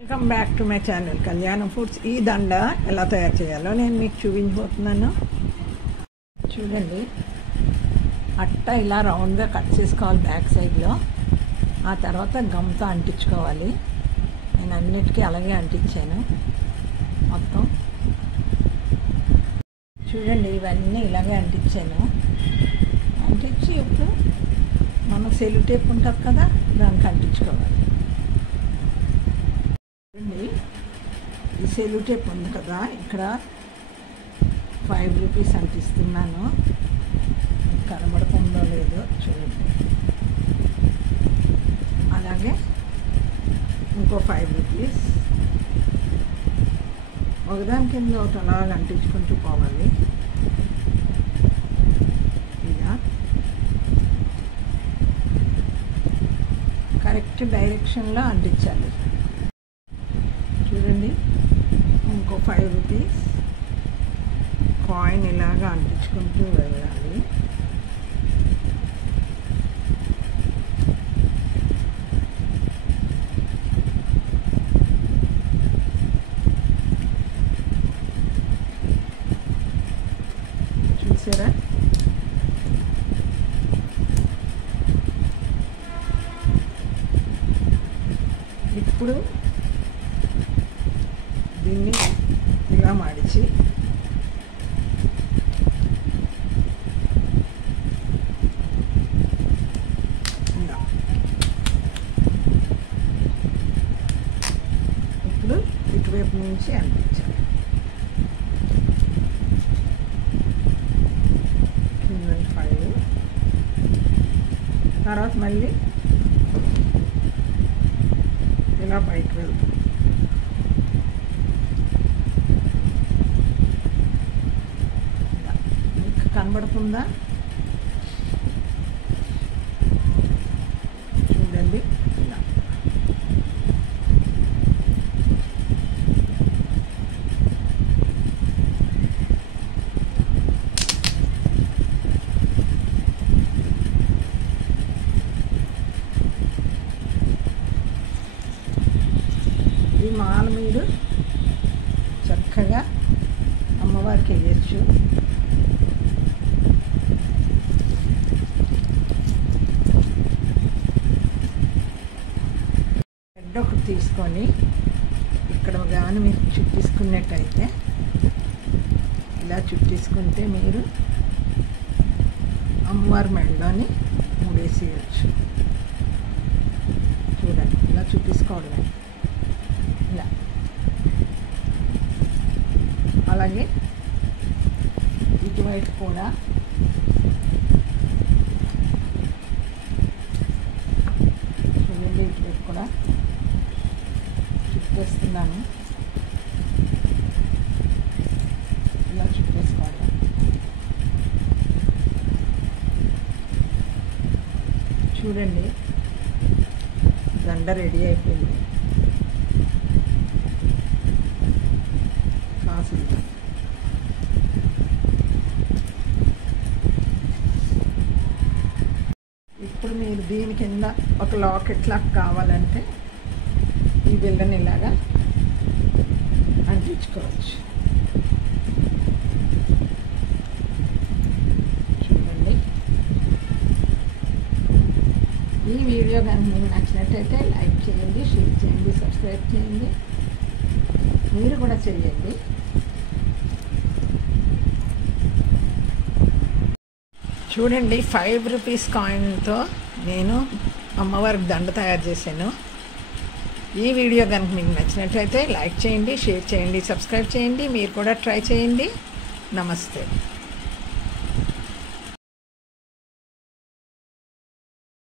Welcome back to my channel కళ్యాణం foods. ఈ దండ ఎలా తయారు చేయాలో నేను మీకు చూపించబోతున్నాను. చూడండి, అట్ట ఇలా రౌండ్గా కట్ చేసుకోవాలి బ్యాక్ సైడ్లో. ఆ తర్వాత గమ్తో అంటించుకోవాలి. నేను అన్నిటికీ అలాగే అంటించాను మొత్తం. చూడండి, ఇవన్నీ ఇలాగే అంటించాను. అంటించి ఇప్పుడు మనం సెలు టేప్ ఉంటుంది కదా, దానికి అంటించుకోవాలి. చూడండి, ఈ సెలు టేప్ ఉంది కదా, ఇక్కడ 5 రూపీస్ అంటిస్తున్నాను. కనబడుతుందో లేదో చూడండి. అలాగే ఇంకో 5 రూపీస్ ఒకదాని కింద ఒకటి అలాగ అంటించుకుంటూ పోవాలి. ఇలా కరెక్ట్ డైరెక్షన్లో అంటించాలి. చూడండి, ఇంకో 5 రూపీస్ కాయిన్ ఇలాగా అంటించుకుంటూ వెళ్ళాలి. చూసారా? ఇప్పుడు దీన్ని ఇలా మడిచి ఇలా ఇప్పుడు ఇటువైపు నుంచి అంటించాలి. కింద 5, తర్వాత మళ్ళీ ఇలా బయటకు వెళ్తుంది. కనబడుతుందా? చూడండి, ఇలా ఈ మాల మీరు చక్కగా అమ్మవారికి వేయచ్చు. ఒకటి తీసుకొని ఇక్కడ కానీ మీరు చుట్టేసుకున్నట్టయితే, ఇలా చుట్టేసుకుంటే మీరు అమ్మవారి మెడలోని మూడేసేయచ్చు. చూడండి, ఇలా చుట్టేసుకోవడమే. ఇలా అలాగే ఇటువైపు కూడా చూడండి, ఇటువైపు కూడా చుట్టేస్తున్నాను. ఇలా చుట్టేసుకోవాలి. చూడండి, దండ రెడీ అయిపోయింది. కాసులు ఇప్పుడు మీరు దీని కింద ఒక లాకెట్ లాగా కావాలంటే ఈ బిళ్ళని ఇలాగా అంటించుకోవచ్చు. చూడండి, ఈ వీడియో కానీ మీకు నచ్చినట్టయితే లైక్ చేయండి, షేర్ చేయండి, సబ్స్క్రైబ్ చేయండి. మీరు కూడా చేయండి. చూడండి, 5 రూపీస్ కాయిన్తో నేను అమ్మవారికి దండ తయారు చేశాను. ఈ వీడియో కనుక మీకు నచ్చినట్లయితే లైక్ చేయండి, షేర్ చేయండి, సబ్స్క్రైబ్ చేయండి. మీరు కూడా ట్రై చేయండి. నమస్తే.